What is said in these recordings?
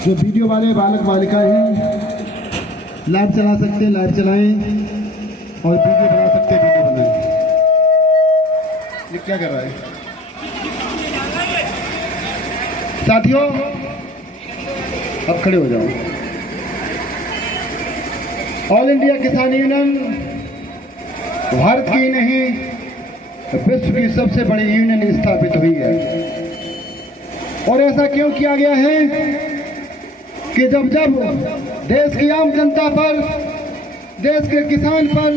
जो वीडियो वाले बालक बालिका हैं लाइव चला सकते हैं, लाइव चलाएं और वीडियो बना सकते हैं, वीडियो बनाएं। ये क्या कर रहा है साथियों? अब खड़े हो जाओ। ऑल इंडिया किसान यूनियन भारत की नहीं विश्व की सबसे बड़ी यूनियन स्थापित हुई है। और ऐसा क्यों किया गया है कि जब जब देश की आम जनता पर, देश के किसान पर,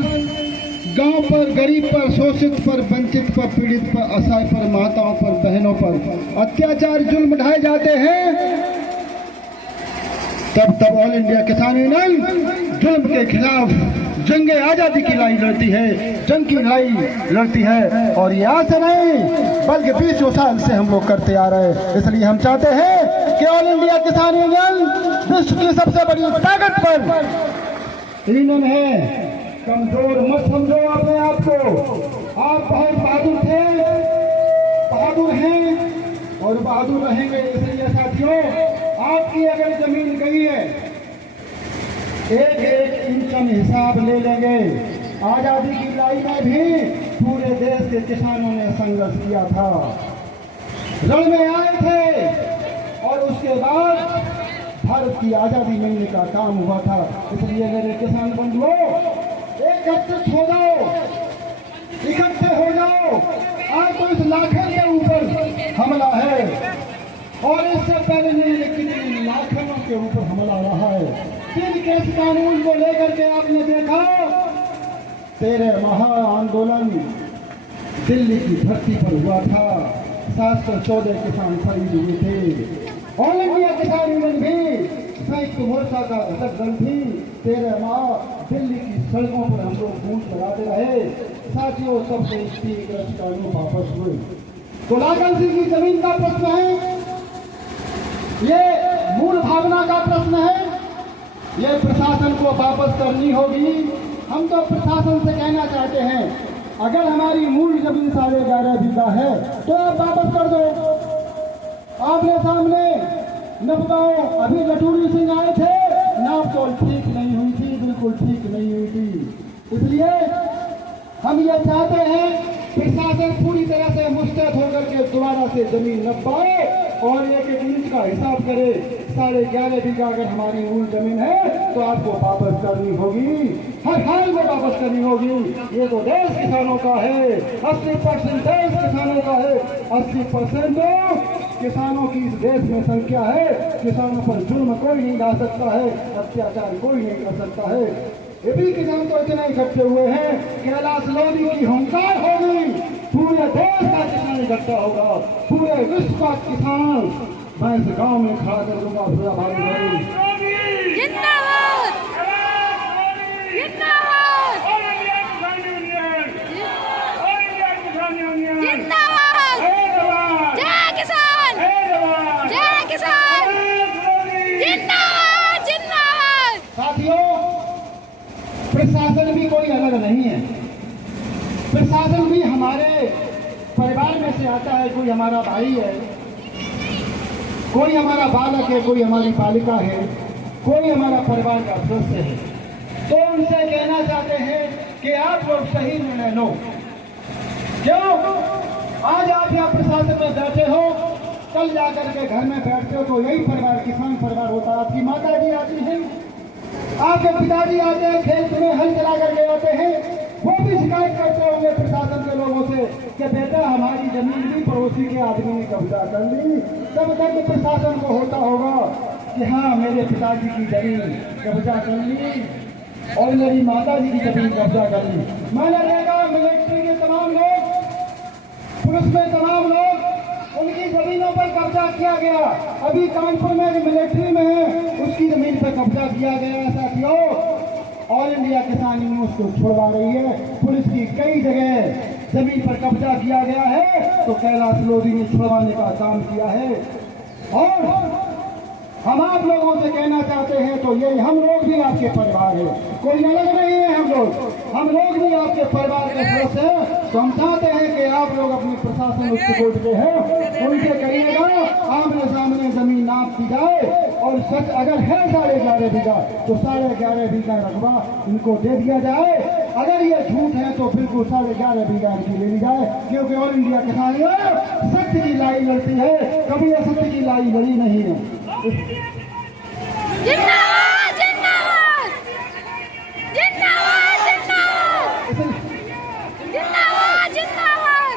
गांव पर, गरीब पर, शोषित पर, वंचित पर, पीड़ित पर, असहाय पर, माताओं पर, बहनों पर अत्याचार जुल्म ढाए जाते हैं, तब ऑल इंडिया किसान यूनियन जुल्म के खिलाफ जंग आजादी की लड़ाई लड़ती है, जंग की लड़ाई लड़ती है। और ये आज से नहीं बल्कि 20 साल से हम लोग करते आ रहे हैं। इसलिए हम चाहते हैं कि ऑल इंडिया किसान यूनियन विश्व की सबसे बड़ी ताकत पर यूनियन है। कमजोर मत समझो अपने आप को। आप बहुत बहादुर थे, बहादुर हैं और बहादुर रहेंगे। इसलिए साथियों, आपकी अगर जमीन गई है, एक एक इंच में हिसाब ले लेंगे। आजादी की लड़ाई में भी पूरे देश के किसानों ने संघर्ष किया था, रण में आए थे और उसके बाद भारत की आजादी मिलने का काम हुआ था। इसलिए मेरे किसान बंधुओं, एकत्रित हो जाओ, इकट्ठे हो जाओ। आज तो इस लाखन के ऊपर हमला है और इससे पहले नहीं कितने लाखनों के ऊपर हमला रहा है। तीन केस कानून को लेकर के आपने देखा, तेरे महा आंदोलन दिल्ली की धरती पर हुआ था। 714 किसान शहीद हुए थे। ऑल इंडिया किसान यूनियन भी संयुक्त मोर्चा का घटक दल थी। 13 माह दिल्ली की सड़कों पर हम लोग गूंज लगाते रहे। साथियों, सबसे तीन कानून वापस हुए। तो लाखन सिंह की जमीन का प्रश्न है, ये मूल भावना का प्रश्न है, ये प्रशासन को वापस करनी होगी। हम तो प्रशासन से कहना चाहते हैं, अगर हमारी मूल जमीन 11.5 बीघा है तो आप वापस कर दो। आपने सामने नपगांव अभी लटूरी सिंह आए थे, नाप तोल ठीक नहीं हुई थी, बिल्कुल ठीक नहीं हुई थी। इसलिए हम ये चाहते हैं प्रशासन पूरी तरह से मुस्तैद होकर के दोबारा से जमीन नपाए और एक एक इंच का हिसाब करे। 11.5 बीघा अगर हमारी मूल जमीन है तो आपको वापस करनी होगी, हर हाल में वापस करनी होगी। ये तो देश किसानों का है, 80% देश किसानों का है। 80% किसानों की इस देश में संख्या है। किसानों पर जुल्म कोई नहीं ला सकता है, अत्याचार कोई नहीं कर सकता है। ये भी किसान तो इतने इकट्ठे हुए हैं, कैलाश लोधी की हुंकार होगी, पूरे देश का किसान इकट्ठा होगा, पूरे विश्व का किसान मैं इस गांव में खड़ा कर दूंगा। पूरा भारत जिंदाबाद, जिंदाबाद, जिंदाबाद, जय किसान, जय किसान, जिंदाबाद, जिंदाबाद। साथियों, प्रशासन भी कोई अलग नहीं है। प्रशासन भी हमारे परिवार में से आता है। कोई हमारा भाई है, कोई हमारा बालक है, कोई हमारी बालिका है, कोई हमारा परिवार का सदस्य है। तो उनसे कहना चाहते हैं कि आप लोग सही निर्णय लो। क्यों आज आप यहाँ प्रशासन में बैठे हो, कल जाकर के घर में बैठते हो तो यही परिवार किसान परिवार होता है। आपकी माता जी आती है, आपके पिताजी आते हैं, खेत में हल चला करके आते हैं, वो भी शिकायत करते होंगे प्रशासन के लोगों से कि बेटा हमारी जमीन भी पड़ोसी के आदमी ने कब्जा कर ली। तब तक प्रशासन को होता होगा कि हाँ, मेरे पिताजी की जमीन कब्जा कर ली और मेरी माता जी की जमीन कब्जा कर ली। मैंने देखा मिलिट्री के तमाम लोग, पुलिस में तमाम लोग, उनकी जमीनों पर कब्जा किया गया। अभी कानपुर में मिलिट्री में है, उसकी जमीन पर कब्जा किया गया। साथियों, ऑल इंडिया किसान यूनियन उसको छुड़वा रही है। पुलिस की कई जगह जमीन पर कब्जा किया गया है तो कैलाश लोधी ने छुड़वाने का काम किया है। और हम आप लोगों से कहना चाहते हैं तो ये हम लोग भी आपके परिवार है, कोई अलग नहीं है। हम लोग भी आपके परिवार के सदस्य हैं। तो हम चाहते हैं कि आप लोग अपनी प्रशासन उच्च कोर्ट के हैं, उनसे कहिएगा आमने सामने जमीन नाप की जाए और सच अगर है 11.5 बीघा तो 11.5 बीघा रकबा इनको दे दिया जाए। अगर ये झूठ है तो बिल्कुल 11.5 बीघा इनकी ले ली जाए, क्योंकि ऑल इंडिया किसान सत्य की लड़ाई लड़ती है, कभी ये सत्य की लड़ाई लड़ी नहीं है। जिंदाबाद जिंदाबाद जिंदाबाद जिंदाबाद जिंदाबाद जिंदाबाद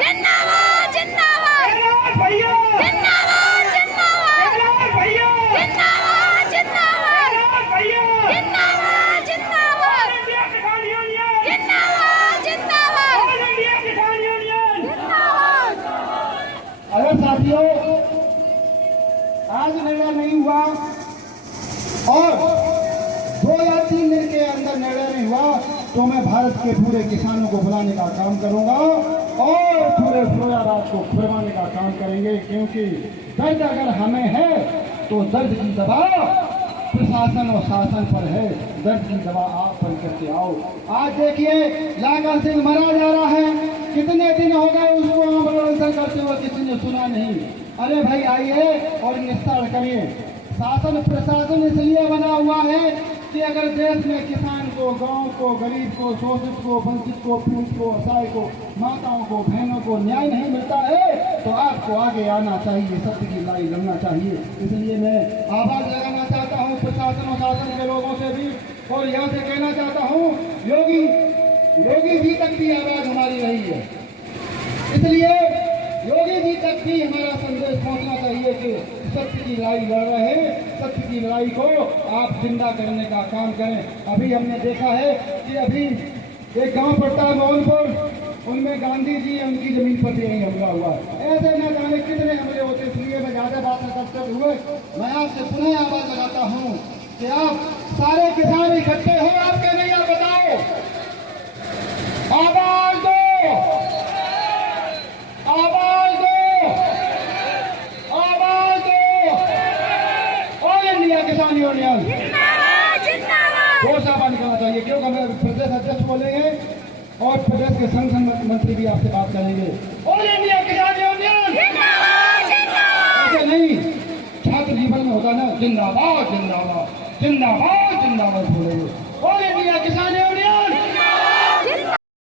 जिंदाबाद जिंदाबाद भैया जिंदाबाद जिंदाबाद भैया जिंदाबाद जिंदाबाद भैया जिंदाबाद जिंदाबाद इंडिया किसान यूनियन जिंदाबाद जिंदाबाद इंडिया किसान यूनियन जिंदाबाद। अगर साथियों आज निर्णय नहीं हुआ और 2 या 3 दिन के अंदर निर्णय नहीं हुआ तो मैं भारत के पूरे किसानों को बुलाने का काम करूंगा और पूरे फिरोजाबाद को खुरवाने का काम करेंगे, क्योंकि दर्द अगर हमें है तो दर्द की दवा प्रशासन और शासन पर है। दर्द की दवा आप बन करके आओ। आज देखिए लागा सिंह मरा जा रहा है, कितने दिन हो गए उसको आंदोलन करते हुए, किसी ने सुना नहीं। अरे भाई आइए और निस्तार करिए। शासन प्रशासन इसलिए बना हुआ है कि अगर देश में किसान को, गांव को, गरीब को, शोषित को, वंचित को, पीड़ित को, असहाय को, माताओं को, बहनों को न्याय नहीं मिलता है तो आपको आगे आना चाहिए, सत्य की लड़ाई लड़ना चाहिए। इसलिए मैं आवाज लगाना चाहता हूँ प्रशासन और शासन के लोगों से भी, और यहाँ से कहना चाहता हूँ योगी जी तक भी आवाज हमारी रही है, इसलिए योगी जी तक भी हमारा संदेश पहुंचना चाहिए कि सत्य की लड़ाई लड़ रहे हैं, सत्य की लड़ाई को आप जिंदा करने का काम करें। अभी हमने देखा है कि अभी एक गांव पड़ता है मोहनपुर, उनमें गांधी जी उनकी जमीन पर भी हमला हुआ है। ऐसे न जाने कितने हमले होते, इसलिए मैं ज्यादा बात न करते हुए मैं आपसे पुनः आवाज लगाता हूँ कि आप सारे किसान इकट्ठे हो, आपके नहीं, आप बताओ, आवाज दो, आवाज दो, आवाज दो। ऑल इंडिया किसान यूनियन घोषणा बंद करना चाहिए, क्योंकि हमें प्रदेश अध्यक्ष बोलेंगे और प्रदेश के संगठन मंत्री भी आपसे बात करेंगे। ऑल इंडिया किसान यूनियन ऐसे नहीं, छात्र जीवन में होता ना जिंदाबाद जिंदाबाद जिंदाबाद जिंदाबाद बोलेंगे।